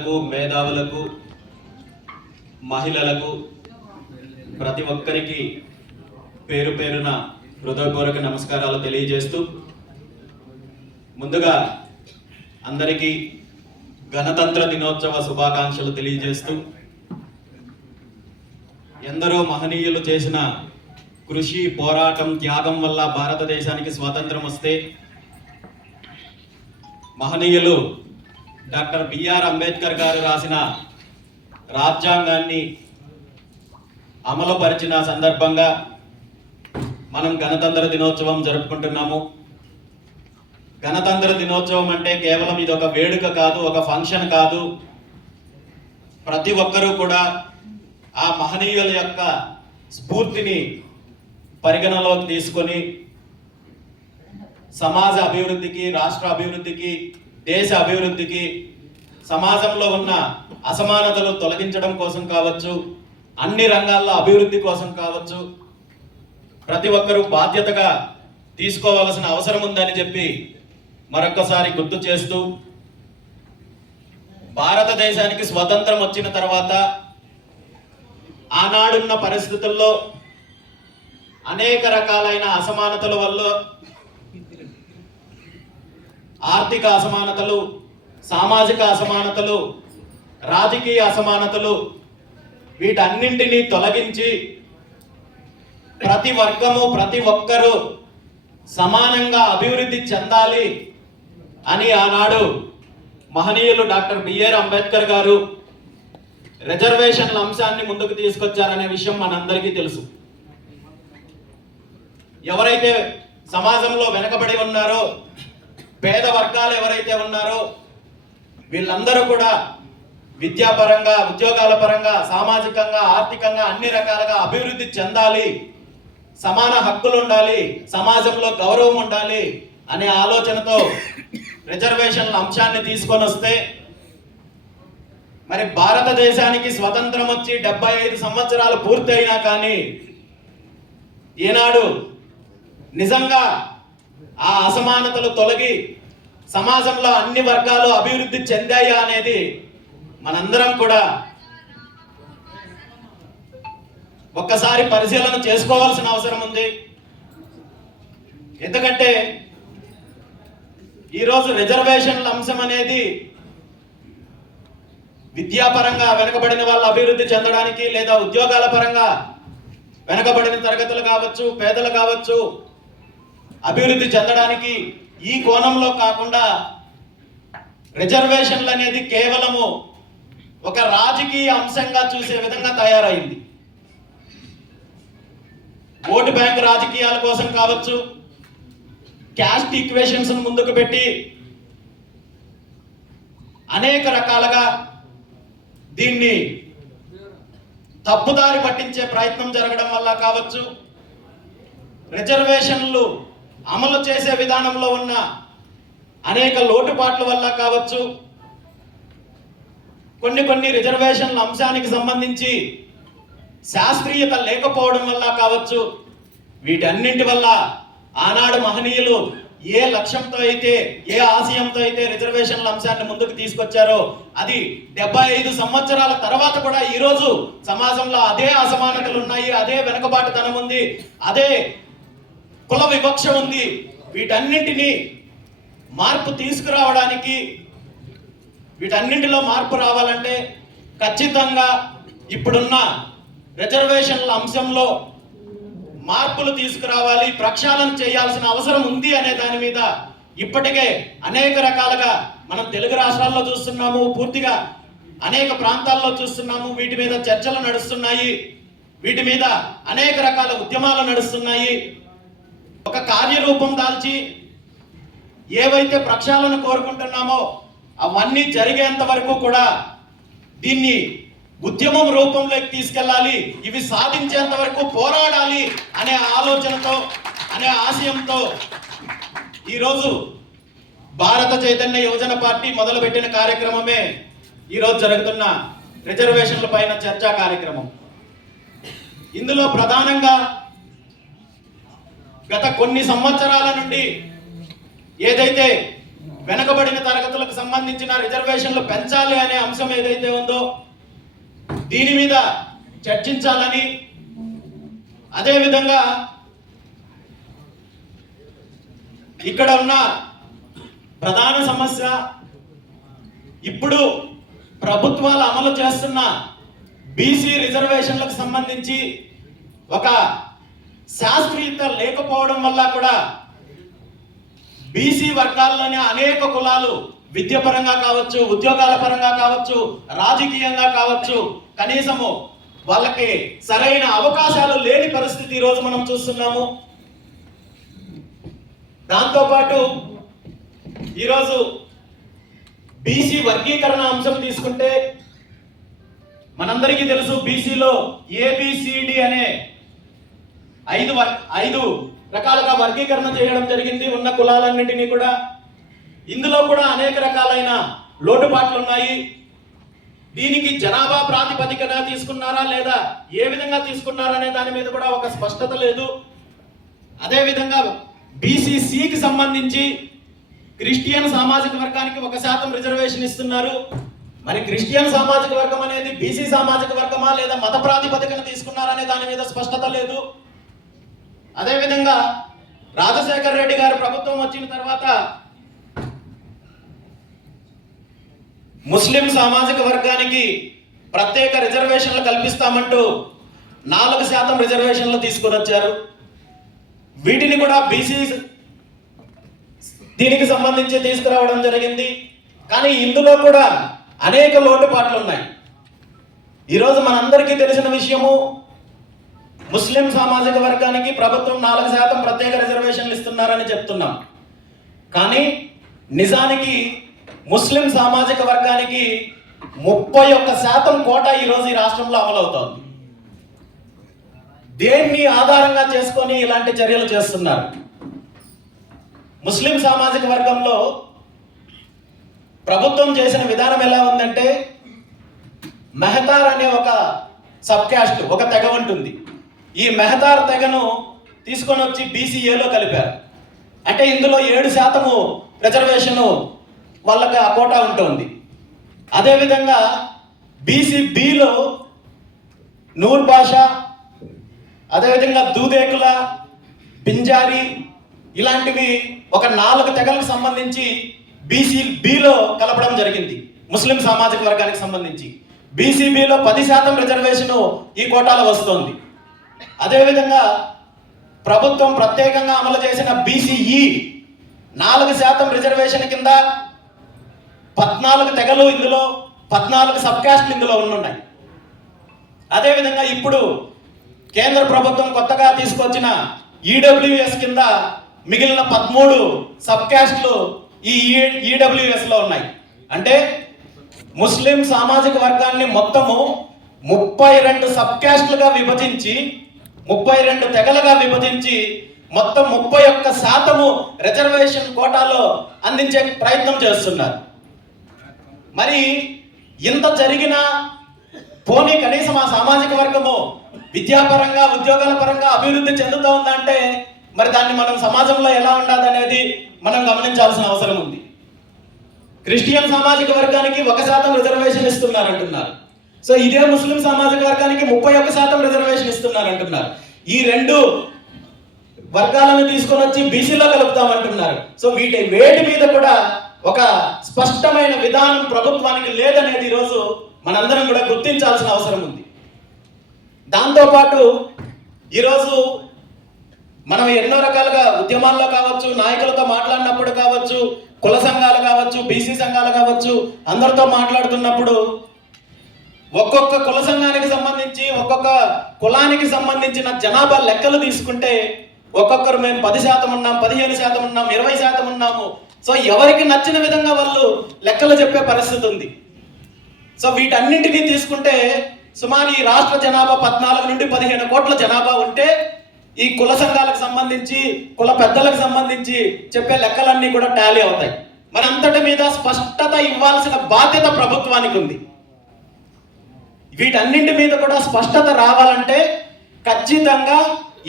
ఇక్కడికి మేధావులకు మహిళలకు ప్రతి ఒక్కరికి పేరు పేరున హృదయపూర్వక నమస్కారాలు తెలియజేస్తూ ముందుగా అందరికీ గణతంత్ర దినోత్సవ శుభాకాంక్షలు తెలియజేస్తూ ఎందరో మహనీయులు చేసిన కృషి పోరాటం త్యాగం వల్ల భారతదేశానికి స్వాతంత్రం వస్తే మహనీయులు డాక్టర్ బిఆర్ అంబేద్కర్ గారు రాసిన రాజ్యాంగాన్ని అమలుపరిచిన సందర్భంగా మనం గణతంత్ర దినోత్సవం జరుపుకుంటున్నాము. గణతంత్ర దినోత్సవం అంటే కేవలం ఇది ఒక వేడుక కాదు ఒక ఫంక్షన్ కాదు. ప్రతి ఒక్కరూ కూడా ఆ మహనీయుల యొక్క స్ఫూర్తిని పరిగణలోకి తీసుకొని సమాజ అభివృద్ధికి రాష్ట్ర అభివృద్ధికి దేశ అభివృద్ధికి సమాజంలో ఉన్న అసమానతలు తొలగించడం కోసం కావచ్చు అన్ని రంగాల్లో అభివృద్ధి కోసం కావచ్చు ప్రతి ఒక్కరూ బాధ్యతగా తీసుకోవాల్సిన అవసరం ఉందని చెప్పి మరొకసారి గుర్తు చేస్తూ భారతదేశానికి స్వతంత్రం వచ్చిన తర్వాత ఆనాడున్న పరిస్థితుల్లో అనేక రకాలైన అసమానతల వల్ల ఆర్థిక అసమానతలు సామాజిక అసమానతలు రాజకీయ అసమానతలు వీటన్నింటినీ తొలగించి ప్రతి వర్గము ప్రతి ఒక్కరూ సమానంగా అభివృద్ధి చెందాలి అని ఆనాడు మహనీయులు డాక్టర్ బిఆర్ అంబేద్కర్ గారు రిజర్వేషన్ల అంశాన్ని ముందుకు తీసుకొచ్చారనే విషయం మనందరికీ తెలుసు. ఎవరైతే సమాజంలో వెనకబడి ఉన్నారో పేద వర్గాలు ఎవరైతే ఉన్నారో వీళ్ళందరూ కూడా విద్యాపరంగా ఉద్యోగాల పరంగా సామాజికంగా ఆర్థికంగా అన్ని రకాలుగా అభివృద్ధి చెందాలి సమాన హక్కులు ఉండాలి సమాజంలో గౌరవం ఉండాలి అనే ఆలోచనతో రిజర్వేషన్ల అంశాన్ని తీసుకొని వస్తే మరి భారతదేశానికి స్వతంత్రం వచ్చి డెబ్బై ఐదు సంవత్సరాలు పూర్తయినా కానీ ఈనాడు నిజంగా ఆ అసమానతలు తొలగి సమాజంలో అన్ని వర్గాలు అభివృద్ధి చెందాయా అనేది మనందరం కూడా ఒక్కసారి పరిశీలన చేసుకోవాల్సిన అవసరం ఉంది. ఎందుకంటే ఈరోజు రిజర్వేషన్ల అంశం అనేది విద్యాపరంగా వెనకబడిన వాళ్ళు అభివృద్ధి చెందడానికి లేదా ఉద్యోగాల పరంగా వెనకబడిన తరగతులు కావచ్చు పేదలు కావచ్చు అభివృద్ధి చెందడానికి ఈ కోణంలో కాకుండా రిజర్వేషన్లు అనేది కేవలము ఒక రాజకీయ అంశంగా చూసే విధంగా తయారైంది. ఓటు బ్యాంక్ రాజకీయాల కోసం కావచ్చు క్యాస్ట్ ఈక్వేషన్స్ ముందుకు పెట్టి అనేక రకాలుగా దీన్ని తప్పుదారి పట్టించే ప్రయత్నం జరగడం వల్ల కావచ్చు రిజర్వేషన్లు అమలు చేసే విధానంలో ఉన్న అనేక లోటుపాట్ల వల్ల కావచ్చు. కొన్ని కొన్ని రిజర్వేషన్ల అంశానికి సంబంధించి శాస్త్రీయత లేకపోవడం వల్ల కావచ్చు. వీటన్నింటి వల్ల ఆనాడు మహనీయులు ఏ లక్ష్యంతో అయితే ఏ ఆశయంతో అయితే రిజర్వేషన్ల అంశాన్ని ముందుకు తీసుకొచ్చారో అది డెబ్బై ఐదు సంవత్సరాల తర్వాత కూడా ఈరోజు సమాజంలో అదే అసమానతలు ఉన్నాయి అదే వెనుకబాటుతనం ఉంది అదే కుల వివక్ష ఉంది. వీటన్నింటినీ మార్పు తీసుకురావడానికి వీటన్నింటిలో మార్పు రావాలంటే ఖచ్చితంగా ఇప్పుడున్న రిజర్వేషన్ల అంశంలో మార్పులు తీసుకురావాలి ప్రక్షాళన చేయాల్సిన అవసరం ఉంది అనే దాని మీద ఇప్పటికే అనేక రకాలుగా మనం తెలుగు రాష్ట్రాల్లో చూస్తున్నాము పూర్తిగా అనేక ప్రాంతాల్లో చూస్తున్నాము వీటి మీద చర్చలు నడుస్తున్నాయి వీటి మీద అనేక రకాల ఉద్యమాలు నడుస్తున్నాయి. ఒక కార్యరూపం దాల్చి ఏవైతే ప్రక్షాళన కోరుకుంటున్నామో అవన్నీ జరిగేంత వరకు కూడా దీన్ని ఉద్యమం రూపంలోకి తీసుకెళ్ళాలి ఇవి సాధించేంత వరకు పోరాడాలి అనే ఆలోచనతో అనే ఆశయంతో ఈరోజు భారత చైతన్య యువజన పార్టీ మొదలుపెట్టిన కార్యక్రమమే ఈరోజు జరుగుతున్న రిజర్వేషన్ల పైన చర్చా కార్యక్రమం. ఇందులో ప్రధానంగా గత కొన్ని సంవత్సరాల నుండి ఏదైతే వెనకబడిన తరగతులకు సంబంధించిన రిజర్వేషన్లు పెంచాలి అనే అంశం ఏదైతే ఉందో దీని మీద చర్చించాలని అదేవిధంగా ఇక్కడ ఉన్న ప్రధాన సమస్య ఇప్పుడు ప్రభుత్వాలు అమలు చేస్తున్న బీసీ రిజర్వేషన్లకు సంబంధించి ఒక శాస్త్రీయత లేకపోవడం వల్ల కూడా బీసీ వర్గాల్లోనే అనేక కులాలు విద్యపరంగా కావచ్చు ఉద్యోగాల పరంగా కావచ్చు రాజకీయంగా కావచ్చు కనీసము వాళ్ళకి సరైన అవకాశాలు లేని పరిస్థితి ఈరోజు మనం చూస్తున్నాము. దాంతోపాటు ఈరోజు బీసీ వర్గీకరణ అంశం తీసుకుంటే మనందరికీ తెలుసు బీసీలో ఏబిసిడి అనే ఐదు ఐదు రకాలుగా వర్గీకరణ చేయడం జరిగింది. ఉన్న కులాలన్నింటినీ కూడా ఇందులో కూడా అనేక రకాలైన లోటుపాట్లు ఉన్నాయి. దీనికి జనాభా ప్రాతిపదికన తీసుకున్నారా లేదా ఏ విధంగా తీసుకున్నారా అనే దాని మీద కూడా ఒక స్పష్టత లేదు. అదేవిధంగా బీసీసీకి సంబంధించి క్రిస్టియన్ సామాజిక వర్గానికి ఒక శాతం రిజర్వేషన్ ఇస్తున్నారు. మరి క్రిస్టియన్ సామాజిక వర్గం అనేది బీసీ సామాజిక వర్గమా లేదా మత ప్రాతిపదికన తీసుకున్నారనే దాని మీద స్పష్టత లేదు. అదేవిధంగా రాజశేఖర్ రెడ్డి గారు ప్రభుత్వం వచ్చిన తర్వాత ముస్లిం సామాజిక వర్గానికి ప్రత్యేక రిజర్వేషన్లు కల్పిస్తామంటూ నాలుగు శాతం రిజర్వేషన్లు తీసుకొని వచ్చారు. వీటిని కూడా బీసీ దీనికి సంబంధించి తీసుకురావడం జరిగింది. కానీ ఇందులో కూడా అనేక లోటుపాట్లు ఉన్నాయి. ఈరోజు మనందరికీ తెలిసిన విషయము ముస్లిం సామాజిక వర్గానికి ప్రభుత్వం నాలుగు శాతం ప్రత్యేక రిజర్వేషన్లు ఇస్తున్నారని చెప్తున్నాం. కానీ నిజానికి ముస్లిం సామాజిక వర్గానికి ముప్పై ఒక్క శాతం కోట ఈరోజు ఈ రాష్ట్రంలో అమలవుతోంది. దేన్ని ఆధారంగా చేసుకొని ఇలాంటి చర్యలు చేస్తున్నారు? ముస్లిం సామాజిక వర్గంలో ప్రభుత్వం చేసిన విధానం ఎలా ఉందంటే మెహతార్ అనే ఒక సబ్ క్యాస్ట్ ఒక తెగ ఉంటుంది. ఈ మెహతార్ తెగను తీసుకొని వచ్చి బీసీఏలో కలిపారు. అంటే ఇందులో ఏడు శాతము రిజర్వేషను వాళ్ళకి ఆ కోటా ఉంటుంది. అదేవిధంగా బీసీబీలో నూర్ భాష అదేవిధంగా దూదేకుల పింజారి ఇలాంటివి ఒక నాలుగు తెగలకు సంబంధించి బీసీ బిలో కలపడం జరిగింది. ముస్లిం సామాజిక వర్గానికి సంబంధించి. బీసీబీలో పది శాతం రిజర్వేషన్ ఈ కోటాలో వస్తోంది. అదేవిధంగా ప్రభుత్వం ప్రత్యేకంగా అమలు చేసిన బీసీఈ నాలుగు శాతం రిజర్వేషన్ కింద పద్నాలుగు తెగలు ఇందులో పద్నాలుగు సబ్కాస్ట్లు ఇందులో ఉన్నాయి అదేవిధంగా ఇప్పుడు కేంద్ర ప్రభుత్వం కొత్తగా తీసుకొచ్చిన ఈడబ్ల్యూఎస్ కింద మిగిలిన పదమూడు సబ్ క్యాస్ట్లు ఈ ఈడబ్ల్యూఎస్లో ఉన్నాయి. అంటే ముస్లిం సామాజిక వర్గాన్ని మొత్తము ముప్పై రెండు సబ్ క్యాస్ట్లుగా విభజించి ముప్పై రెండు తెగలుగా విభజించి మొత్తం ముప్పై ఒక్క శాతము రిజర్వేషన్ కోటాలో అందించే ప్రయత్నం చేస్తున్నారు. మరి ఇంత జరిగినా పోనీ కనీసం ఆ సామాజిక వర్గము విద్యాపరంగా ఉద్యోగాల పరంగా అభివృద్ధి చెందుతూ ఉందంటే మరి దాన్ని మనం సమాజంలో ఎలా ఉండాలి అనేది మనం గమనించాల్సిన అవసరం ఉంది. క్రిస్టియన్ సామాజిక వర్గానికి ఒక శాతం రిజర్వేషన్ ఇస్తున్నారు అంటున్నారు సో ఇదే ముస్లిం సామాజిక వర్గానికి ముప్పై ఒక్క శాతం రిజర్వేషన్ ఇస్తున్నారు అంటున్నారు. ఈ రెండు వర్గాలను తీసుకొని వచ్చి బీసీలో కలుపుతామంటున్నారు. సో వీటి వేటి మీద కూడా ఒక స్పష్టమైన విధానం ప్రభుత్వానికి లేదనేది ఈరోజు మనందరం కూడా గుర్తించాల్సిన అవసరం ఉంది. దాంతోపాటు ఈరోజు మనం ఎన్నో రకాలుగా ఉద్యమాల్లో కావచ్చు నాయకులతో మాట్లాడినప్పుడు కావచ్చు కుల సంఘాలు కావచ్చు బీసీ సంఘాలు కావచ్చు అందరితో మాట్లాడుతున్నప్పుడు ఒక్కొక్క కుల సంఘానికి సంబంధించి ఒక్కొక్క కులానికి సంబంధించిన జనాభా లెక్కలు తీసుకుంటే ఒక్కొక్కరు మేము పది శాతం ఉన్నాం పదిహేను శాతం ఉన్నాం ఇరవై శాతం ఉన్నాము. సో ఎవరికి నచ్చిన విధంగా వాళ్ళు లెక్కలు చెప్పే పరిస్థితి ఉంది. సో వీటన్నింటినీ తీసుకుంటే సుమారు ఈ రాష్ట్ర జనాభా పద్నాలుగు నుండి పదిహేను కోట్ల జనాభా ఉంటే ఈ కుల సంఘాలకు సంబంధించి కుల పెద్దలకు సంబంధించి చెప్పే లెక్కలన్నీ కూడా టాలీ అవుతాయి. మరి అంతటి మీద స్పష్టత ఇవ్వాల్సిన బాధ్యత ప్రభుత్వానికి ఉంది. వీటన్నింటి మీద కూడా స్పష్టత రావాలంటే ఖచ్చితంగా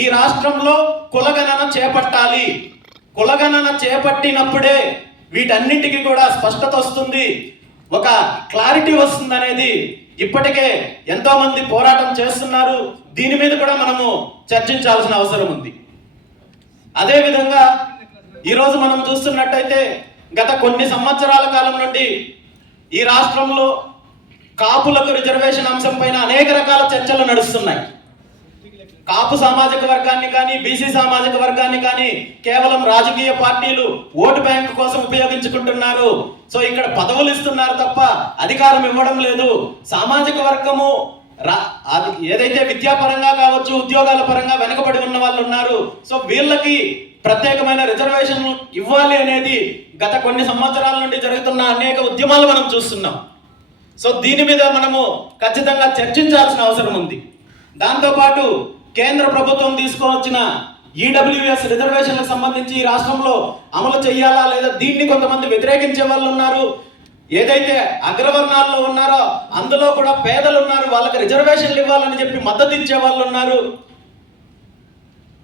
ఈ రాష్ట్రంలో కులగణన చేపట్టాలి. కులగణన చేపట్టినప్పుడే వీటన్నిటికీ కూడా స్పష్టత వస్తుంది. ఒక క్లారిటీ వస్తుంది అనేది ఇప్పటికే ఎంతో మంది పోరాటం చేస్తున్నారు. దీని మీద కూడా మనము చర్చించాల్సిన అవసరం ఉంది. అదేవిధంగా ఈరోజు మనం చూస్తున్నట్టయితే గత కొన్ని సంవత్సరాల కాలం నుండి ఈ రాష్ట్రంలో కాపులకు రిజర్వేషన్ అంశం పైన అనేక రకాల చర్చలు నడుస్తున్నాయి. కాపు సామాజిక వర్గాన్ని కానీ బీసీ సామాజిక వర్గాన్ని కానీ కేవలం రాజకీయ పార్టీలు ఓటు బ్యాంక్ కోసం ఉపయోగించుకుంటున్నారు. సో ఇక్కడ పదవులు ఇస్తున్నారు తప్ప అధికారం ఇవ్వడం లేదు. సామాజిక వర్గము రా- అది ఏదైతే విద్యాపరంగా కావచ్చు ఉద్యోగాల పరంగా వెనుకబడి ఉన్న వాళ్ళు ఉన్నారు. సో వీళ్ళకి ప్రత్యేకమైన రిజర్వేషన్ ఇవ్వాలి అనేది గత కొన్ని సంవత్సరాల నుండి జరుగుతున్న అనేక ఉద్యమాలు మనం చూస్తున్నాం. సో దీని మీద మనము ఖచ్చితంగా చర్చించాల్సిన అవసరం ఉంది. దాంతోపాటు కేంద్ర ప్రభుత్వం తీసుకొచ్చిన ఈడబ్ల్యూఎస్ రిజర్వేషన్లకు సంబంధించి ఈ రాష్ట్రంలో అమలు చేయాలా లేదా దీన్ని కొంతమంది వ్యతిరేకించే వాళ్ళు ఉన్నారు. ఏదైతే అగ్రవర్ణాల్లో ఉన్నారో అందులో కూడా పేదలు ఉన్నారు వాళ్ళకి రిజర్వేషన్లు ఇవ్వాలని చెప్పి మద్దతు ఇచ్చే వాళ్ళు ఉన్నారు.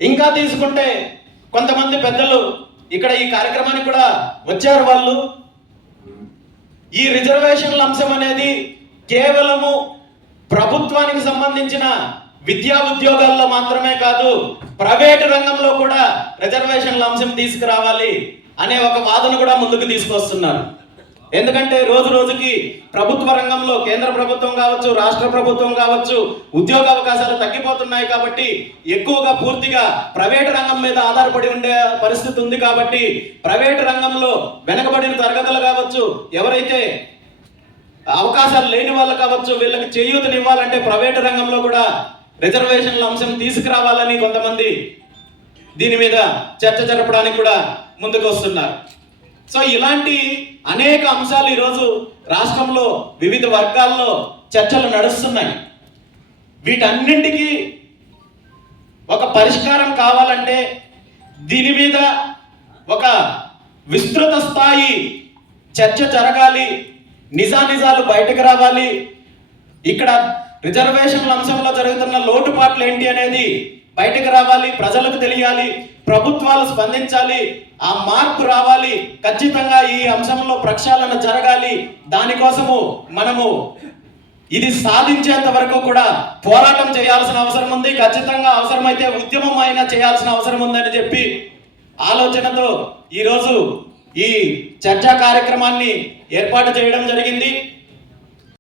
ఇంకా తీసుకుంటే కొంతమంది పెద్దలు ఇక్కడ ఈ కార్యక్రమానికి కూడా వచ్చారు వాళ్ళు. ఈ రిజర్వేషన్ల అంశం అనేది కేవలము ప్రభుత్వానికి సంబంధించిన విద్యా ఉద్యోగాల్లో మాత్రమే కాదు ప్రైవేటు రంగంలో కూడా రిజర్వేషన్ల అంశం తీసుకురావాలి అనే ఒక వాదన కూడా ముందుకు తీసుకొస్తున్నారు. ఎందుకంటే రోజు రోజుకి ప్రభుత్వ రంగంలో కేంద్ర ప్రభుత్వం కావచ్చు రాష్ట్ర ప్రభుత్వం కావచ్చు ఉద్యోగ అవకాశాలు తగ్గిపోతున్నాయి కాబట్టి ఎక్కువగా పూర్తిగా ప్రైవేటు రంగం మీద ఆధారపడి ఉండే పరిస్థితి ఉంది కాబట్టి ప్రైవేటు రంగంలో వెనకబడిన తరగతులు కావచ్చు ఎవరైతే అవకాశాలు లేని వాళ్ళు కావచ్చు వీళ్ళకి చేయూతనివ్వాలంటే ప్రైవేటు రంగంలో కూడా రిజర్వేషన్ల అంశం తీసుకురావాలని కొంతమంది దీని మీద చర్చ జరపడానికి కూడా ముందుకు వస్తున్నారు సో ఇలాంటి అనేక అంశాలు ఈరోజు రాష్ట్రంలో వివిధ వర్గాల్లో చర్చలు నడుస్తున్నాయి. వీటన్నింటికి ఒక పరిష్కారం కావాలంటే దీని మీద ఒక విస్తృత స్థాయి చర్చ జరగాలి నిజానిజాలు బయటకు రావాలి. ఇక్కడ రిజర్వేషన్ల అంశంలో జరుగుతున్న లోటుపాట్లు ఏంటి అనేది బయటకు రావాలి ప్రజలకు తెలియాలి ప్రభుత్వాలు స్పందించాలి ఆ మార్పు రావాలి ఖచ్చితంగా ఈ అంశంలో ప్రక్షాళన జరగాలి. దానికోసము మనము ఇది సాధించేంత వరకు కూడా పోరాటం చేయాల్సిన అవసరం ఉంది. ఖచ్చితంగా అవసరమైతే ఉద్యమం అయినా చేయాల్సిన అవసరం ఉందని చెప్పి ఆలోచనతో ఈరోజు ఈ చర్చా కార్యక్రమాన్ని ఏర్పాటు చేయడం జరిగింది.